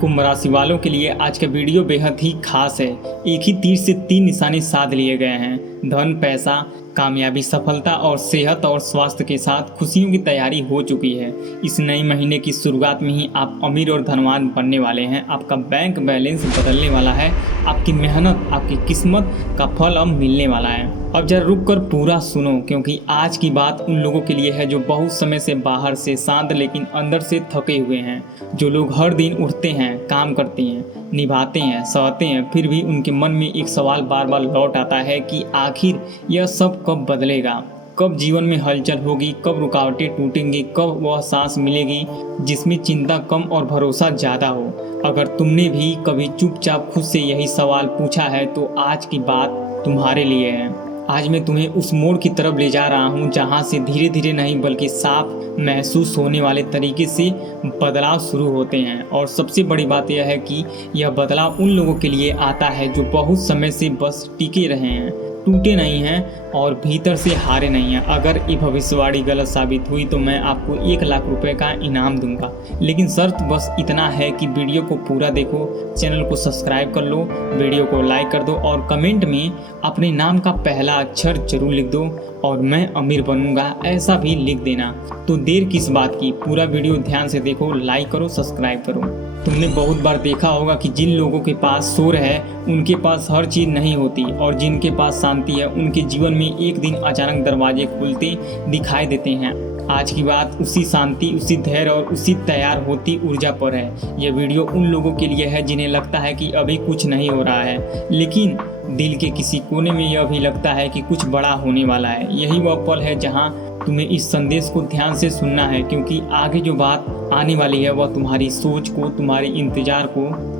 कुंभ राशि वालों के लिए आज का वीडियो बेहद ही खास है। एक ही तीर से 3 निशाने साध लिए गए हैं। धन, पैसा, कामयाबी, सफलता और सेहत और स्वास्थ्य के साथ खुशियों की तैयारी हो चुकी है। इस नए महीने की शुरुआत में ही आप अमीर और धनवान बनने वाले हैं। आपका बैंक बैलेंस बदलने वाला है। आपकी मेहनत, आपकी किस्मत का फल अब मिलने वाला है। अब जरा रुक कर पूरा सुनो, क्योंकि आज की बात उन लोगों के लिए है जो बहुत समय से बाहर से शांत लेकिन अंदर से थके हुए हैं। जो लोग हर दिन उठते हैं, काम करते हैं, निभाते हैं, सहते हैं, फिर भी उनके मन में एक सवाल बार बार लौट आता है कि आखिर यह सब कब बदलेगा, कब जीवन में हलचल होगी, कब रुकावटें टूटेंगी, कब वह सांस मिलेगी जिसमें चिंता कम और भरोसा ज़्यादा हो। अगर तुमने भी कभी चुपचाप खुद से यही सवाल पूछा है तो आज की बात तुम्हारे लिए है। आज मैं तुम्हें उस मोड़ की तरफ ले जा रहा हूँ जहाँ से धीरे धीरे नहीं बल्कि साफ महसूस होने वाले तरीके से बदलाव शुरू होते हैं। और सबसे बड़ी बात यह है कि यह बदलाव उन लोगों के लिए आता है जो बहुत समय से बस टिके रहे हैं, टूटे नहीं हैं और भीतर से हारे नहीं हैं। अगर ये भविष्यवाणी गलत साबित हुई तो मैं आपको 1 लाख रुपए का इनाम दूंगा, लेकिन शर्त बस इतना है कि वीडियो को पूरा देखो, चैनल को सब्सक्राइब कर लो, वीडियो को लाइक कर दो और कमेंट में अपने नाम का पहला अक्षर जरूर लिख दो और मैं अमीर बनूंगा ऐसा भी लिख देना। तो देर किस बात की, पूरा वीडियो ध्यान से देखो, लाइक करो, सब्सक्राइब करो। तुमने बहुत बार देखा होगा कि जिन लोगों के पास शोर है उनके पास हर चीज़ नहीं होती, और जिनके पास शांति है उनके जीवन में एक दिन अचानक दरवाजे खुलते दिखाई देते हैं। आज की बात उसी शांति, उसी धैर्य और उसी तैयार होती ऊर्जा पर है। यह वीडियो उन लोगों के लिए है जिन्हें लगता है कि अभी कुछ नहीं हो रहा है, लेकिन दिल के किसी कोने में यह भी लगता है कि कुछ बड़ा होने वाला है। यही वह पल है जहां तुम्हें इस संदेश को ध्यान से सुनना है, क्योंकि आगे जो बात आने वाली है वह तुम्हारी सोच को, तुम्हारे इंतजार को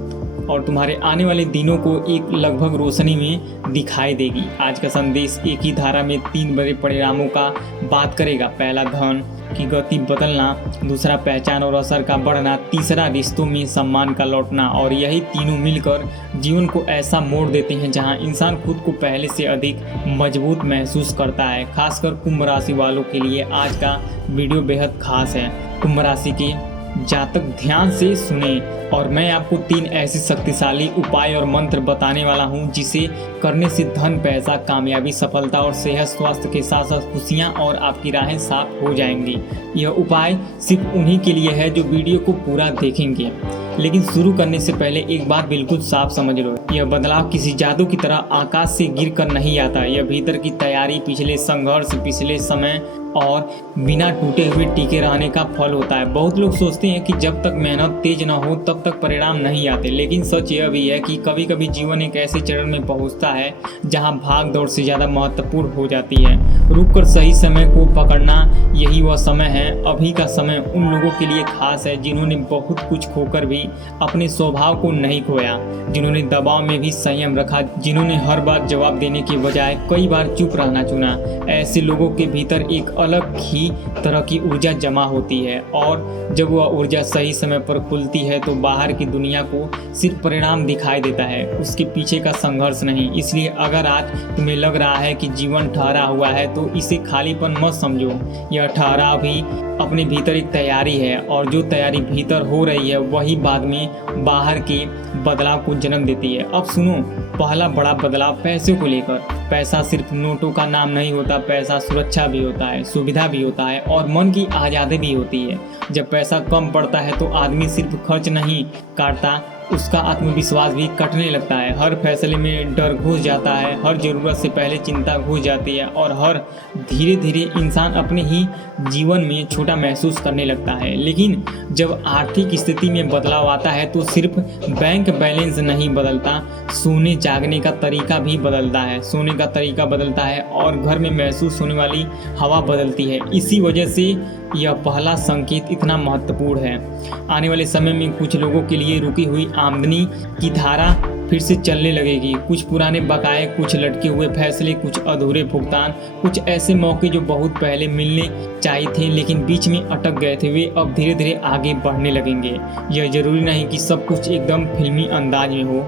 और तुम्हारे आने वाले दिनों को एक लगभग रोशनी में दिखाई देगी। आज का संदेश एक ही धारा में 3 बड़े परिणामों का बात करेगा। पहला, धन की गति बदलना, दूसरा, पहचान और असर का बढ़ना, तीसरा, रिश्तों में सम्मान का लौटना। और यही तीनों मिलकर जीवन को ऐसा मोड़ देते हैं जहां इंसान खुद को पहले से अधिक मजबूत महसूस करता है। खासकर कुंभ राशि वालों के लिए आज का वीडियो बेहद खास है। कुंभ राशि के जातक ध्यान से सुने और मैं आपको 3 ऐसे शक्तिशाली उपाय और मंत्र बताने वाला हूं जिसे करने से धन, पैसा, कामयाबी, सफलता और सेहत, स्वास्थ्य के साथ साथ खुशियां और आपकी राहें साफ हो जाएंगी। यह उपाय सिर्फ उन्हीं के लिए है जो वीडियो को पूरा देखेंगे। लेकिन शुरू करने से पहले एक बात बिल्कुल साफ समझ लो, यह बदलाव किसी जादू की तरह आकाश से गिर कर नहीं आता। यह भीतर की तैयारी, पिछले संघर्ष, पिछले समय और बिना टूटे हुए टिके रहने का फल होता है। बहुत लोग सोचते हैं कि जब तक मेहनत तेज न हो तब तक परिणाम नहीं आते, लेकिन सच यह भी है कि कभी कभी जीवन एक ऐसे चरण में पहुंचता है जहां भाग दौड़ से ज़्यादा महत्वपूर्ण हो जाती है। रुक कर सही समय को पकड़ना, यही वह समय है। अभी का समय उन लोगों के लिए खास है जिन्होंने बहुत कुछ खोकर भी अपने स्वभाव को नहीं खोया, जिन्होंने दबाव में भी संयम रखा, जिन्होंने हर बार जवाब देने के बजाय कई बार चुप रहना चुना। ऐसे लोगों के भीतर एक अलग ही तरह की ऊर्जा जमा होती है, और जब वह ऊर्जा सही समय पर खुलती है तो बाहर की दुनिया को सिर्फ परिणाम दिखाई देता है, उसके पीछे का संघर्ष नहीं। इसलिए अगर आज तुम्हें लग रहा है कि जीवन ठहरा हुआ है तो इसे खालीपन मत समझो। यह ठहराव भी अपने भीतर एक तैयारी है, और जो तैयारी भीतर हो रही है वही बाद में बाहर के बदलाव को जन्म देती है। अब सुनो, पहला बड़ा बदलाव पैसे को लेकर। पैसा सिर्फ नोटों का नाम नहीं होता, पैसा सुरक्षा भी होता है, सुविधा भी होता है और मन की आज़ादी भी होती है। जब पैसा कम पड़ता है तो आदमी सिर्फ खर्च नहीं काटता, उसका आत्मविश्वास भी कटने लगता है। हर फैसले में डर घुस जाता है, हर ज़रूरत से पहले चिंता घुस जाती है और हर धीरे धीरे इंसान अपने ही जीवन में छोटा महसूस करने लगता है। लेकिन जब आर्थिक स्थिति में बदलाव आता है तो सिर्फ बैंक बैलेंस नहीं बदलता, सोने जागने का तरीका भी बदलता है, सोने का तरीका बदलता है और घर में महसूस होने वाली हवा बदलती है। इसी वजह से यह पहला संकेत इतना महत्वपूर्ण है। आने वाले समय में कुछ लोगों के लिए रुकी हुई आमदनी की धारा फिर से चलने लगेगी। कुछ पुराने बकाए, कुछ लटके हुए फैसले, कुछ अधूरे भुगतान, कुछ ऐसे मौके जो बहुत पहले मिलने चाहिए थे लेकिन बीच में अटक गए थे, वे अब धीरे धीरे आगे बढ़ने लगेंगे। यह जरूरी नहीं कि सब कुछ एकदम फिल्मी अंदाज में हो।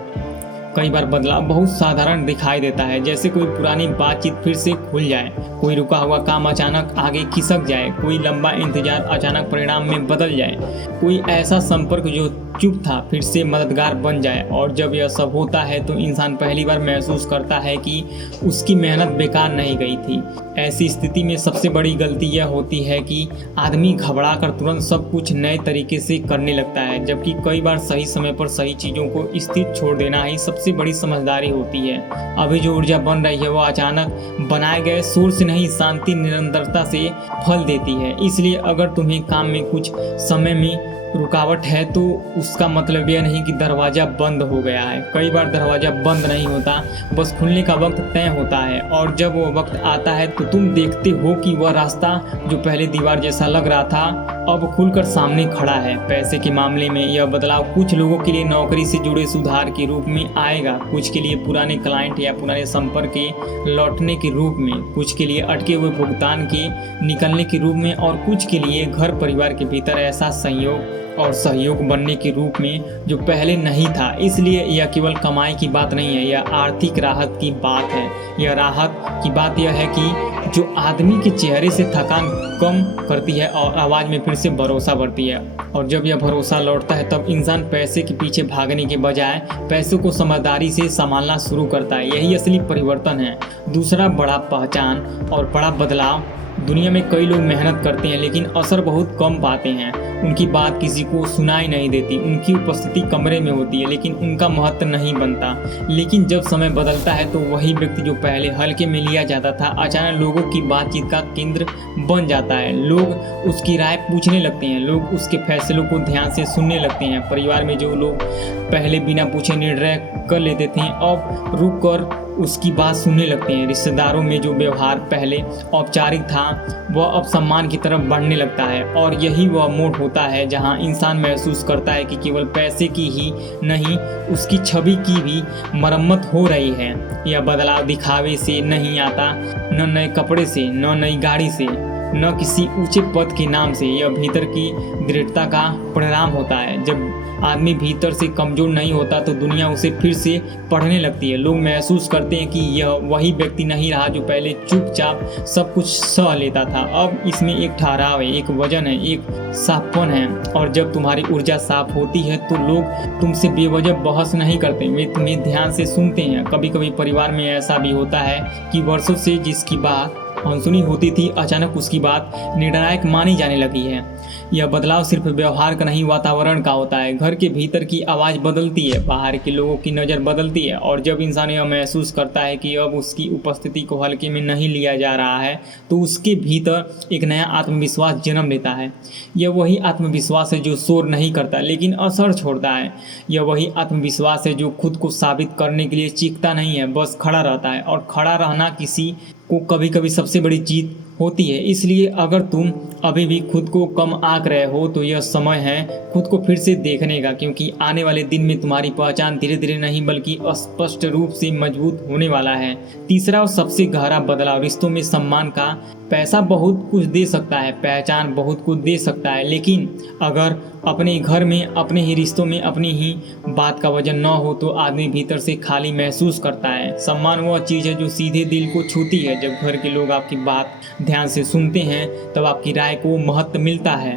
कई बार बदलाव बहुत साधारण दिखाई देता है, जैसे कोई पुरानी बातचीत फिर से खुल जाए, कोई रुका हुआ काम अचानक आगे खिसक जाए, कोई लंबा इंतजार अचानक परिणाम में बदल जाए, कोई ऐसा संपर्क जो चुप था फिर से मददगार बन जाए। और जब यह सब होता है तो इंसान पहली बार महसूस करता है कि उसकी मेहनत बेकार नहीं गई थी। ऐसी स्थिति में सबसे बड़ी गलती यह होती है कि आदमी घबराकर तुरंत सब कुछ नए तरीके से करने लगता है, जबकि कई बार सही समय पर सही चीज़ों को स्थिर छोड़ देना ही सबसे बड़ी समझदारी होती है। अभी जो ऊर्जा बन रही है वो अचानक बनाए गए सोर्स से नहीं, शांति निरंतरता से फल देती है। इसलिए अगर तुम्हें काम में कुछ समय में रुकावट है तो उसका मतलब यह नहीं कि दरवाज़ा बंद हो गया है। कई बार दरवाज़ा बंद नहीं होता, बस खुलने का वक्त तय होता है, और जब वो वक्त आता है तो तुम देखते हो कि वह रास्ता जो पहले दीवार जैसा लग रहा था अब खुलकर सामने खड़ा है। पैसे के मामले में यह बदलाव कुछ लोगों के लिए नौकरी से जुड़े सुधार के रूप में आएगा, कुछ के लिए पुराने क्लाइंट या पुराने संपर्क के लौटने के रूप में, कुछ के लिए अटके हुए भुगतान के निकलने के रूप में, और कुछ के लिए घर परिवार के भीतर ऐसा संयोग और सहयोग बनने के रूप में जो पहले नहीं था। इसलिए यह केवल कमाई की बात नहीं है, यह आर्थिक राहत की बात है। यह राहत की बात यह है कि जो आदमी के चेहरे से थकान कम करती है और आवाज़ में फिर से भरोसा बढ़ती है। और जब यह भरोसा लौटता है तब इंसान पैसे के पीछे भागने के बजाय पैसों को समझदारी से संभालना शुरू करता है। यही असली परिवर्तन है। दूसरा बड़ा पहचान और बड़ा बदलाव, दुनिया में कई लोग मेहनत करते हैं लेकिन असर बहुत कम पाते हैं। उनकी बात किसी को सुनाई नहीं देती, उनकी उपस्थिति कमरे में होती है लेकिन उनका महत्व नहीं बनता। लेकिन जब समय बदलता है तो वही व्यक्ति जो पहले हल्के में लिया जाता था अचानक लोगों की बातचीत का केंद्र बन जाता है। लोग उसकी राय पूछने लगते हैं, लोग उसके फैसलों को ध्यान से सुनने लगते हैं। परिवार में जो लोग पहले बिना पूछे निर्णय कर लेते थे अब रुक कर उसकी बात सुनने लगते हैं। रिश्तेदारों में जो व्यवहार पहले औपचारिक था वह अब सम्मान की तरफ बढ़ने लगता है। और यही वह मोड़ होता है जहां इंसान महसूस करता है कि केवल पैसे की ही नहीं, उसकी छवि की भी मरम्मत हो रही है। यह बदलाव दिखावे से नहीं आता, न नए कपड़े से, न नई गाड़ी से, न किसी ऊंचे पद के नाम से। यह भीतर की दृढ़ता का परिणाम होता है। जब आदमी भीतर से कमजोर नहीं होता तो दुनिया उसे फिर से पढ़ने लगती है। लोग महसूस करते हैं कि यह वही व्यक्ति नहीं रहा जो पहले चुपचाप सब कुछ सह लेता था। अब इसमें एक ठहराव है, एक वजन है, एक साफपन है। और जब तुम्हारी ऊर्जा साफ होती है तो लोग तुमसे बेवजह बहस नहीं करते, वे तुम्हें ध्यान से सुनते हैं। कभी कभी परिवार में ऐसा भी होता है कि वर्षों से जिसकी बात अनसुनी होती थी अचानक उसकी बात निर्णायक मानी जाने लगी है। यह बदलाव सिर्फ व्यवहार का नहीं, वातावरण का होता है। घर के भीतर की आवाज़ बदलती है, बाहर के लोगों की नज़र बदलती है। और जब इंसान यह महसूस करता है कि अब उसकी उपस्थिति को हल्के में नहीं लिया जा रहा है तो उसके भीतर एक नया आत्मविश्वास जन्म लेता है। यह वही आत्मविश्वास है जो शोर नहीं करता लेकिन असर छोड़ता है। यह वही आत्मविश्वास है जो खुद को साबित करने के लिए चीखता नहीं है, बस खड़ा रहता है। और खड़ा रहना किसी को कभी कभी सबसे बड़ी जीत होती है। इसलिए अगर तुम अभी भी खुद को कम आंक रहे हो तो यह समय है खुद को फिर से देखने का, क्योंकि आने वाले दिन में तुम्हारी पहचान धीरे धीरे नहीं बल्कि स्पष्ट रूप से मजबूत होने वाला है। तीसरा और सबसे गहरा बदलाव रिश्तों में सम्मान का। पैसा बहुत कुछ दे सकता है, पहचान बहुत कुछ दे सकता है, लेकिन अगर अपने घर में, अपने ही रिश्तों में अपनी ही बात का वजन न हो तो आदमी भीतर से खाली महसूस करता है। सम्मान वह चीज़ है जो सीधे दिल को छूती है। जब घर के लोग आपकी बात ध्यान से सुनते हैं तब आपकी राय को महत्व मिलता है।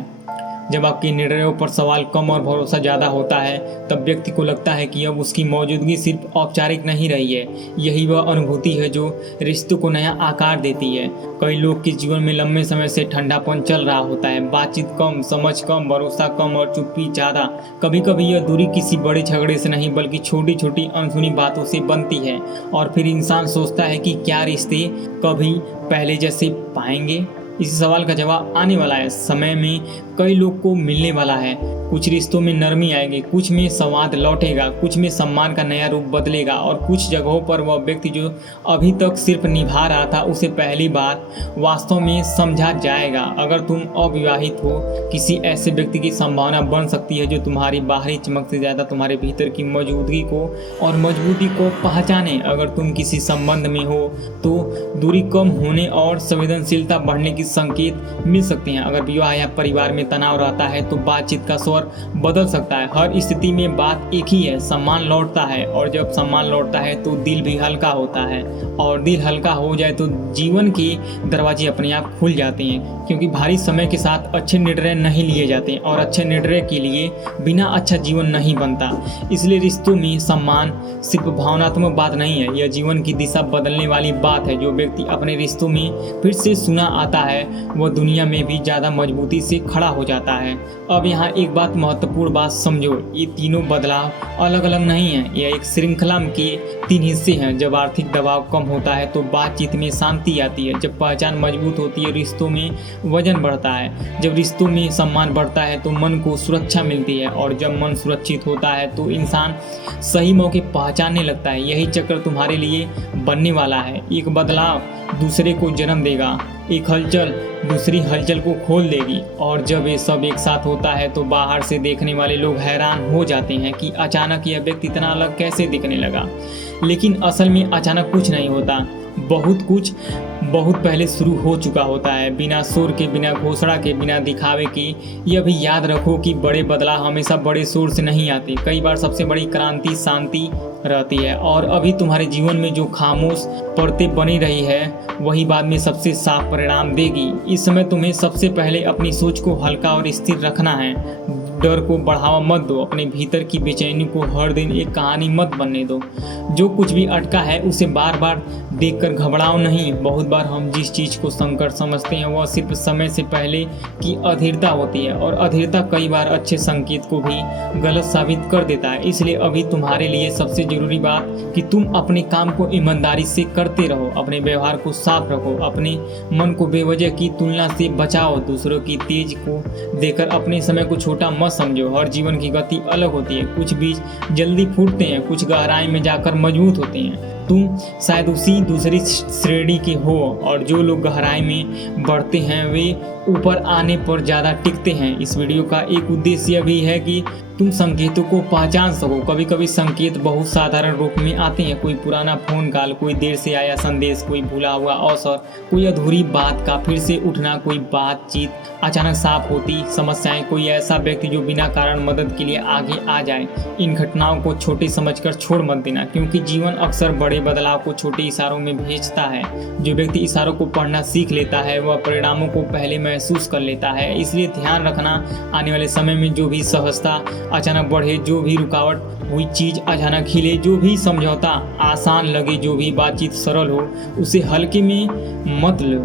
जब आपके निर्णयों पर सवाल कम और भरोसा ज़्यादा होता है तब व्यक्ति को लगता है कि अब उसकी मौजूदगी सिर्फ औपचारिक नहीं रही है। यही वह अनुभूति है जो रिश्तों को नया आकार देती है। कई लोग के जीवन में लंबे समय से ठंडापन चल रहा होता है, बातचीत कम, समझ कम, भरोसा कम और चुप्पी ज़्यादा। कभी कभी यह दूरी किसी बड़े झगड़े से नहीं बल्कि छोटी छोटी अनसुनी बातों से बनती है। और फिर इंसान सोचता है कि क्या रिश्ते कभी पहले जैसे पाएंगे। इस सवाल का जवाब आने वाला है। समय में कई लोग को मिलने वाला है। कुछ रिश्तों में नरमी आएगी, कुछ में संवाद लौटेगा, कुछ में सम्मान का नया रूप बदलेगा और कुछ जगहों पर वह व्यक्ति जो अभी तक सिर्फ निभा रहा था उसे पहली बार वास्तव में समझा जाएगा। अगर तुम अविवाहित हो, किसी ऐसे व्यक्ति की संभावना बन सकती है जो तुम्हारी बाहरी चमक से ज़्यादा तुम्हारे भीतर की मौजूदगी को और मजबूती को पहचाने। अगर तुम किसी संबंध में हो तो दूरी कम होने और संवेदनशीलता बढ़ने की संकेत मिल सकते हैं। अगर विवाह या परिवार में में तनाव रहता है तो बातचीत का स्वर बदल सकता है। हर स्थिति में बात एक ही है, सम्मान लौटता है, और जब सम्मान लौटता है तो दिल भी हल्का होता है, और दिल हल्का हो जाए तो जीवन के दरवाजे अपने आप खुल जाते हैं, क्योंकि भारी समय के साथ अच्छे निर्णय नहीं लिए जाते, और अच्छे निर्णय के लिए बिना अच्छा जीवन नहीं बनता। इसलिए रिश्तों में सम्मान सिर्फ भावनात्मक बात नहीं है, यह जीवन की दिशा बदलने वाली बात है। जो व्यक्ति अपने रिश्तों में फिर से सुना आता है वह दुनिया में भी ज़्यादा मजबूती से खड़ा हो जाता है। अब यहाँ एक बात महत्वपूर्ण बात समझो, ये तीनों बदलाव अलग अलग नहीं है, यह एक श्रृंखला के 3 हिस्से हैं। जब आर्थिक दबाव कम होता है तो बातचीत में शांति आती है, जब पहचान मजबूत होती है रिश्तों में वजन बढ़ता है, जब रिश्तों में सम्मान बढ़ता है तो मन को सुरक्षा मिलती है, और जब मन सुरक्षित होता है तो इंसान सही मौके पहचानने लगता है। यही चक्र तुम्हारे लिए बनने वाला है। एक बदलाव दूसरे को जन्म देगा, एक हलचल दूसरी हलचल को खोल देगी, और जब ये सब एक साथ होता है तो बाहर से देखने वाले लोग हैरान हो जाते हैं कि अचानक यह व्यक्ति इतना अलग कैसे दिखने लगा। लेकिन असल में अचानक कुछ नहीं होता, बहुत कुछ बहुत पहले शुरू हो चुका होता है, बिना शोर के, बिना घोषणा के, बिना दिखावे के। यह भी याद रखो कि बड़े बदलाव हमेशा बड़े शोर से नहीं आते, कई बार सबसे बड़ी क्रांति शांति रहती है। और अभी तुम्हारे जीवन में जो खामोश परतें बनी रही है वही बाद में सबसे साफ परिणाम देगी। इस समय तुम्हें सबसे पहले अपनी सोच को हल्का और स्थिर रखना है। डर को बढ़ावा मत दो, अपने भीतर की बेचैनी को हर दिन एक कहानी मत बनने दो। जो कुछ भी अटका है उसे बार बार देखकर घबराओ नहीं। बहुत बार हम जिस चीज़ को संकट समझते हैं वह सिर्फ समय से पहले की अधीरता होती है, और अधीरता कई बार अच्छे संकेत को भी गलत साबित कर देता है। इसलिए अभी तुम्हारे लिए सबसे जरूरी बात कि तुम अपने काम को ईमानदारी से करते रहो, अपने व्यवहार को साफ रखो, अपने मन को बेवजह की तुलना से बचाओ, दूसरों की तेज को देकर अपने समय को छोटा मत समझो। हर जीवन की गति अलग होती है, कुछ बीज जल्दी फूटते हैं, कुछ गहराई में जाकर मजबूत होते हैं। तुम शायद उसी दूसरी श्रेणी के हो, और जो लोग गहराई में बढ़ते हैं वे ऊपर आने पर ज़्यादा टिकते हैं। इस वीडियो का एक उद्देश्य भी है कि तुम संकेतों को पहचान सको। कभी कभी संकेत बहुत साधारण रूप में आते हैं, कोई पुराना फोन कॉल, कोई देर से आया संदेश, कोई भूला हुआ अवसर, कोई अधूरी बात का फिर से उठना, कोई बातचीत अचानक साफ होती समस्याएं, कोई ऐसा व्यक्ति जो बिना कारण मदद के लिए आगे आ जाए। इन घटनाओं को छोटे समझकर छोड़ मत देना, क्योंकि जीवन अक्सर बड़े बदलाव को छोटे इशारों में भेजता है। जो व्यक्ति इशारों को पढ़ना सीख लेता है वह परिणामों को पहले महसूस कर लेता है। इसलिए ध्यान रखना, आने वाले समय में जो भी सहजता अचानक बढ़े, जो भी रुकावट हुई चीज़ अचानक खिले, जो भी समझौता आसान लगे, जो भी बातचीत सरल हो, उसे हल्के में मत लो।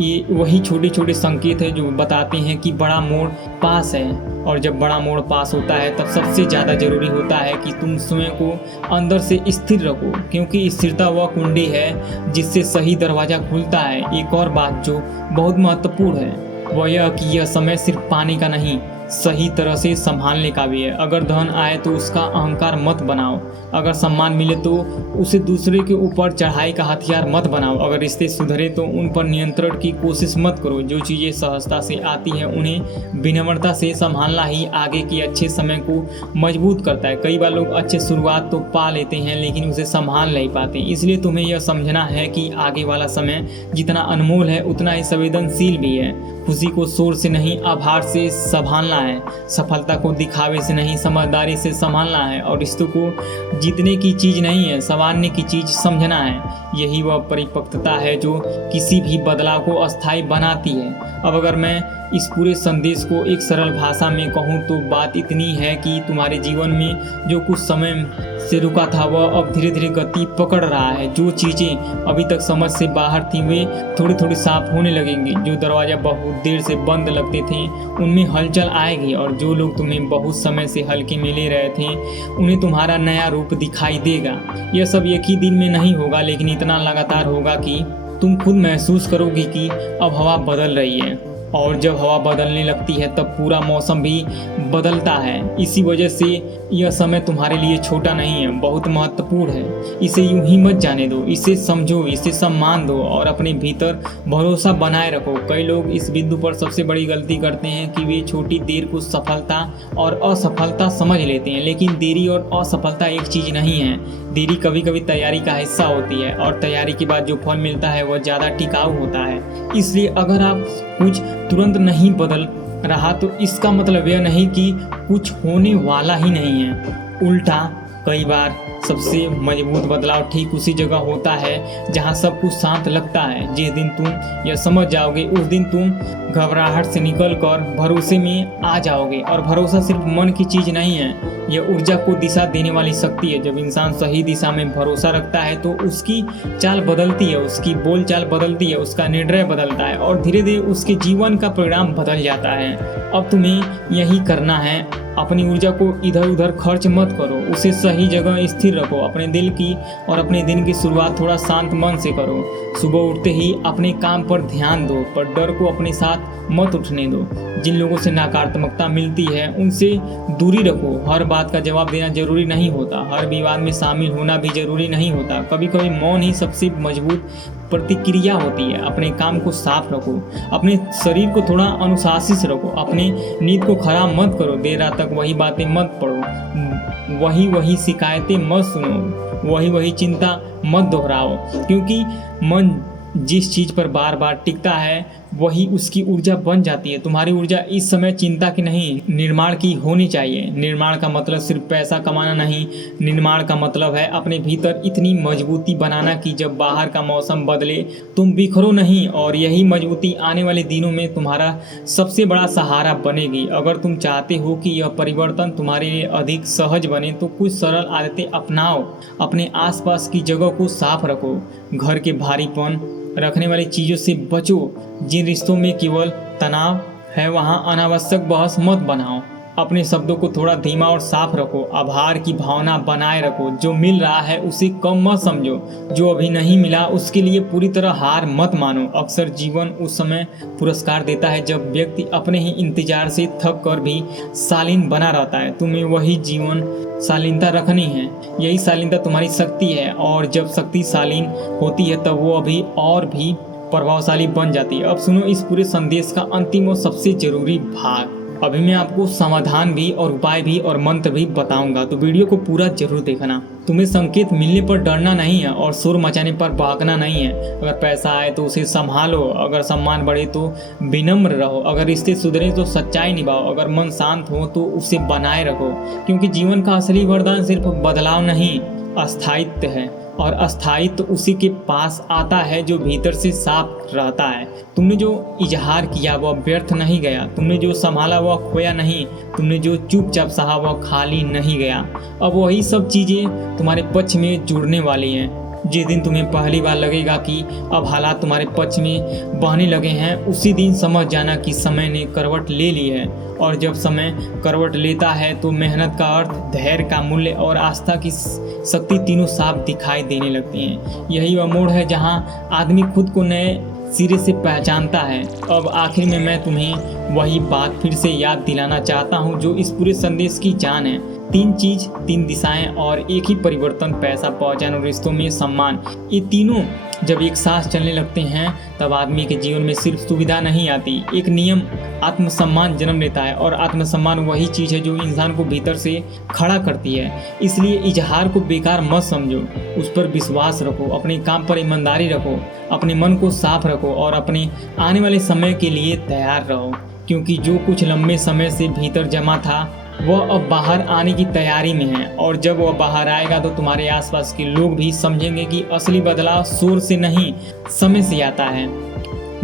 ये वही छोटे छोटे संकेत है जो बताते हैं कि बड़ा मोड़ पास है, और जब बड़ा मोड़ पास होता है तब सबसे ज़्यादा ज़रूरी होता है कि तुम स्वयं को अंदर से स्थिर रखो, क्योंकि स्थिरता वह कुंडी है जिससे सही दरवाज़ा खुलता है। एक और बात जो बहुत महत्वपूर्ण है वह यह कि यह समय सिर्फ पाने का नहीं, सही तरह से संभालने का भी है। अगर धन आए तो उसका अहंकार मत बनाओ, अगर सम्मान मिले तो उसे दूसरे के ऊपर चढ़ाई का हथियार मत बनाओ, अगर रिश्ते सुधरे तो उन पर नियंत्रण की कोशिश मत करो। जो चीज़ें सहजता से आती हैं उन्हें विनम्रता से संभालना ही आगे के अच्छे समय को मजबूत करता है। कई बार लोग अच्छे शुरुआत तो पा लेते हैं लेकिन उसे संभाल नहीं पाते। इसलिए तुम्हें यह समझना है कि आगे वाला समय जितना अनमोल है उतना ही संवेदनशील भी है। खुशी को शोर से नहीं आभार से संभालना है, सफलता को दिखावे से नहीं समझदारी से संभालना है, और रिश्तों को जीतने की चीज़ नहीं है संवारने की चीज़ समझना है। यही वह परिपक्वता है जो किसी भी बदलाव को अस्थायी बनाती है। अब अगर मैं इस पूरे संदेश को एक सरल भाषा में कहूँ तो बात इतनी है कि तुम्हारे जीवन में जो कुछ समय से रुका था वह अब धीरे धीरे गति पकड़ रहा है। जो चीज़ें अभी तक समझ से बाहर थीं वे थोड़ी थोड़ी साफ होने लगेंगी। जो दरवाज़ा बहुत देर से बंद लगते थे उनमें हलचल आएगी, और जो लोग तुम्हें बहुत समय से हल्के में ले रहे थे उन्हें तुम्हारा नया रूप दिखाई देगा। यह सब एक ही दिन में नहीं होगा, लेकिन इतना लगातार होगा कि तुम खुद महसूस करोगे कि अब हवा बदल रही है, और जब हवा बदलने लगती है तब पूरा मौसम भी बदलता है। इसी वजह से यह समय तुम्हारे लिए छोटा नहीं है, बहुत महत्वपूर्ण है। इसे यूं ही मत जाने दो, इसे समझो, इसे सम्मान दो और अपने भीतर भरोसा बनाए रखो। कई लोग इस बिंदु पर सबसे बड़ी गलती करते हैं कि वे छोटी देर को सफलता और असफलता समझ लेते हैं, लेकिन देरी और असफलता एक चीज़ नहीं है। देरी कभी कभी तैयारी का हिस्सा होती है, और तैयारी के बाद जो फल मिलता है वह ज़्यादा टिकाऊ होता है। इसलिए अगर आप कुछ तुरंत नहीं बदल रहा तो इसका मतलब यह नहीं कि कुछ होने वाला ही नहीं है। उल्टा कई बार सबसे मजबूत बदलाव ठीक उसी जगह होता है जहां सब कुछ शांत लगता है। जिस दिन तुम यह समझ जाओगे उस दिन तुम घबराहट से निकलकर भरोसे में आ जाओगे। और भरोसा सिर्फ मन की चीज नहीं है, यह ऊर्जा को दिशा देने वाली शक्ति है। जब इंसान सही दिशा में भरोसा रखता है तो उसकी चाल बदलती है, उसकी बोल चाल बदलती है, उसका निर्णय बदलता है और धीरे धीरे उसके जीवन का परिणाम बदल जाता है। अब तुम्हें यही करना है, अपनी ऊर्जा को इधर उधर खर्च मत करो, उसे सही जगह स्थिर रखो। अपने दिल की और अपने दिन की शुरुआत थोड़ा शांत मन से करो। सुबह उठते ही अपने काम पर ध्यान दो, पर डर को अपने साथ मत उठने दो। जिन लोगों से नकारात्मकता मिलती है उनसे दूरी रखो। हर बात का जवाब देना जरूरी नहीं होता, हर विवाद में शामिल होना भी जरूरी नहीं होता। कभी कभी मौन ही सबसे मजबूत प्रतिक्रिया होती है। अपने काम को साफ रखो, अपने शरीर को थोड़ा अनुशासित रखो, अपने नींद को खराब मत करो। देर रात तक वही बातें मत पढ़ो, वही शिकायतें मत सुनो, वही चिंता मत दोहराओ। क्योंकि मन जिस चीज पर बार बार टिकता है वही उसकी ऊर्जा बन जाती है। तुम्हारी ऊर्जा इस समय चिंता की नहीं, निर्माण की होनी चाहिए। निर्माण का मतलब सिर्फ पैसा कमाना नहीं, निर्माण का मतलब है अपने भीतर इतनी मजबूती बनाना कि जब बाहर का मौसम बदले तुम बिखरो नहीं। और यही मजबूती आने वाले दिनों में तुम्हारा सबसे बड़ा सहारा बनेगी। अगर तुम चाहते हो कि यह परिवर्तन तुम्हारे लिए अधिक सहज बने तो कुछ सरल आदतें अपनाओ। अपने आसपास की जगह को साफ रखो, घर के भारीपन रखने वाली चीज़ों से बचो। जिन रिश्तों में केवल तनाव है वहां अनावश्यक बहस मत बनाओ। अपने शब्दों को थोड़ा धीमा और साफ रखो। आभार की भावना बनाए रखो। जो मिल रहा है उसे कम मत समझो, जो अभी नहीं मिला उसके लिए पूरी तरह हार मत मानो। अक्सर जीवन उस समय पुरस्कार देता है जब व्यक्ति अपने ही इंतजार से थक कर भी शालीन बना रहता है। तुम्हें वही जीवन शालीनता रखनी है, यही शालीनता तुम्हारी शक्ति है। और जब शक्ति शालीन होती है तब वो अभी और भी प्रभावशाली बन जाती है। अब सुनो इस पूरे संदेश का अंतिम और सबसे जरूरी भाग। अभी मैं आपको समाधान भी और उपाय भी और मंत्र भी बताऊंगा, तो वीडियो को पूरा जरूर देखना। तुम्हें संकेत मिलने पर डरना नहीं है और शोर मचाने पर भागना नहीं है। अगर पैसा आए तो उसे संभालो, अगर सम्मान बढ़े तो विनम्र रहो, अगर रिश्ते सुधरे तो सच्चाई निभाओ, अगर मन शांत हो तो उसे बनाए रखो। क्योंकि जीवन का असली वरदान सिर्फ बदलाव नहीं, अस्थायित्व है। और अस्थायित्व उसी के पास आता है जो भीतर से साफ रहता है। तुमने जो इजहार किया वह व्यर्थ नहीं गया, तुमने जो संभाला वह खोया नहीं, तुमने जो चुपचाप सहा वह खाली नहीं गया। अब वही सब चीज़ें तुम्हारे पक्ष में जुड़ने वाली हैं। जिस दिन तुम्हें पहली बार लगेगा कि अब हालात तुम्हारे पक्ष में बहने लगे हैं, उसी दिन समझ जाना कि समय ने करवट ले ली है। और जब समय करवट लेता है तो मेहनत का अर्थ, धैर्य का मूल्य और आस्था की शक्ति तीनों साफ दिखाई देने लगती हैं। यही वह मोड़ है जहां आदमी खुद को नए सिरे से पहचानता है। अब आखिर में मैं तुम्हें वही बात फिर से याद दिलाना चाहता हूँ जो इस पूरे संदेश की जान है। 3 चीज, 3 दिशाएं और एक ही परिवर्तन, पैसा, पहचान और रिश्तों में सम्मान। ये तीनों जब एक साथ चलने लगते हैं तब आदमी के जीवन में सिर्फ सुविधा नहीं आती, एक नियम आत्मसम्मान जन्म लेता है। और आत्मसम्मान वही चीज़ है जो इंसान को भीतर से खड़ा करती है। इसलिए इजहार को बेकार मत समझो, उस पर विश्वास रखो, अपने काम पर ईमानदारी रखो, अपने मन को साफ रखो और अपने आने वाले समय के लिए तैयार रहो। क्योंकि जो कुछ लंबे समय से भीतर जमा था वह अब बाहर आने की तैयारी में है। और जब वह बाहर आएगा तो तुम्हारे आसपास के लोग भी समझेंगे कि असली बदलाव शोर से नहीं, समय से आता है।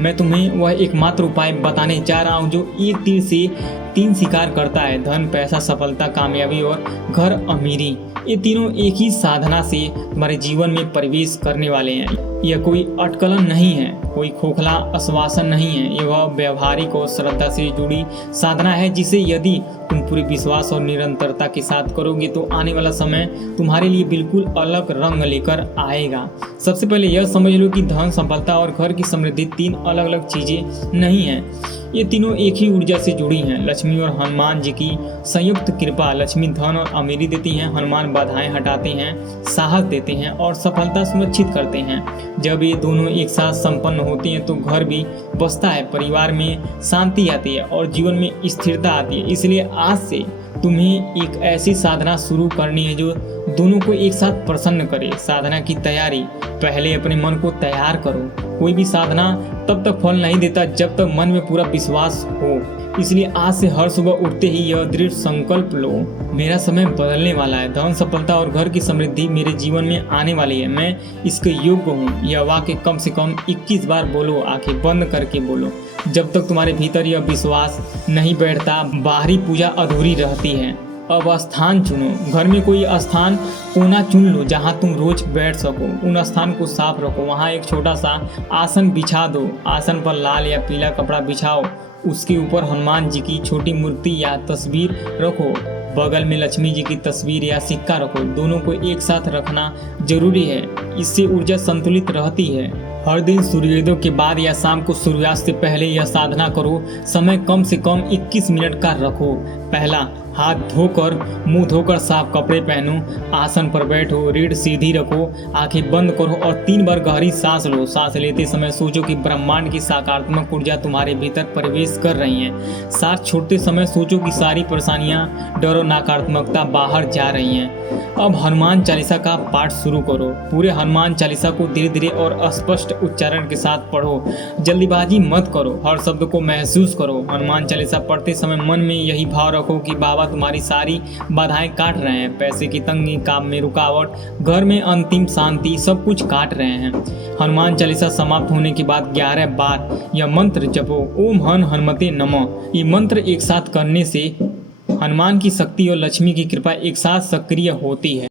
मैं तुम्हें वह एकमात्र उपाय बताने जा रहा हूँ जो एक तीर से 3 शिकार करता है: धन, पैसा, सफलता, कामयाबी और घर अमीरी। ये तीनों एक ही साधना से तुम्हारे जीवन में प्रवेश करने वाले हैं। यह कोई अटकलन नहीं है, कोई खोखला आश्वासन नहीं है, यह वह व्यवहारिक और श्रद्धा से जुड़ी साधना है जिसे यदि तुम पूरे विश्वास और निरंतरता के साथ करोगे तो आने वाला समय तुम्हारे लिए बिल्कुल अलग रंग लेकर आएगा। सबसे पहले यह समझ लो कि धन, सफलता और घर की समृद्धि 3 अलग अलग चीजें नहीं हैं। ये तीनों एक ही ऊर्जा से जुड़ी हैं। लक्ष्मी और हनुमान जी की संयुक्त कृपा। लक्ष्मी धन और अमीरी देती हैं, हनुमान बाधाएं हटाते हैं, साहस देते हैं और सफलता सुनिश्चित करते हैं। जब ये दोनों एक साथ संपन्न होते हैं तो घर भी बसता है, परिवार में शांति आती है और जीवन में स्थिरता आती है। इसलिए आज से तुम्हें एक ऐसी साधना शुरू करनी है जो दोनों को एक साथ प्रसन्न करे। साधना की तैयारी: पहले अपने मन को तैयार करो। कोई भी साधना तब तक फल नहीं देता जब तक मन में पूरा विश्वास हो इसलिए आज से हर सुबह उठते ही यह दृढ़ संकल्प लो, मेरा समय बदलने वाला है, धन सफलता और घर की समृद्धि मेरे जीवन में आने वाली है, मैं इसके योग्य हूँ। यह वाक्य कम से कम 21 बार बोलो, आंखें बंद करके बोलो। जब तक तुम्हारे भीतर यह विश्वास नहीं बैठता, बाहरी पूजा अधूरी रहती है। अब स्थान चुनो, घर में कोई स्थान कोना चुन लो जहां तुम रोज बैठ सको। उन स्थान को साफ रखो, वहां एक छोटा सा आसन बिछा दो। आसन पर लाल या पीला कपड़ा बिछाओ, उसके ऊपर हनुमान जी की छोटी मूर्ति या तस्वीर रखो। बगल में लक्ष्मी जी की तस्वीर या सिक्का रखो। दोनों को एक साथ रखना जरूरी है, इससे ऊर्जा संतुलित रहती है। हर दिन सूर्योदय के बाद या शाम को सूर्यास्त से पहले यह साधना करो। समय कम से कम 21 मिनट का रखो। पहला, हाथ धोकर मुंह धोकर साफ कपड़े पहनो, आसन पर बैठो, रीढ़ सीधी रखो, आंखें बंद करो और 3 बार गहरी सांस लो। सांस लेते समय सोचो कि ब्रह्मांड की सकारात्मक ऊर्जा तुम्हारे भीतर प्रवेश कर रही है। सांस छोड़ते समय सोचो कि सारी परेशानियां, डर और नकारात्मकता बाहर जा रही हैं। अब हनुमान चालीसा का पाठ शुरू करो। पूरे हनुमान चालीसा को धीरे धीरे और स्पष्ट उच्चारण के साथ पढ़ो। जल्दीबाजी मत करो, हर शब्द को महसूस करो। हनुमान चालीसा पढ़ते समय मन में यही भाव रखो कि बाबा तुम्हारी सारी बाधाएं काट रहे हैं। पैसे की तंगी, काम में रुकावट, घर में अंतिम शांति, सब कुछ काट रहे हैं। हनुमान चालीसा समाप्त होने के बाद 11 बार यह मंत्र जपो, ओम हन हनुमते नमः। ये मंत्र एक साथ करने से हनुमान की शक्ति और लक्ष्मी की कृपा एक साथ सक्रिय होती है।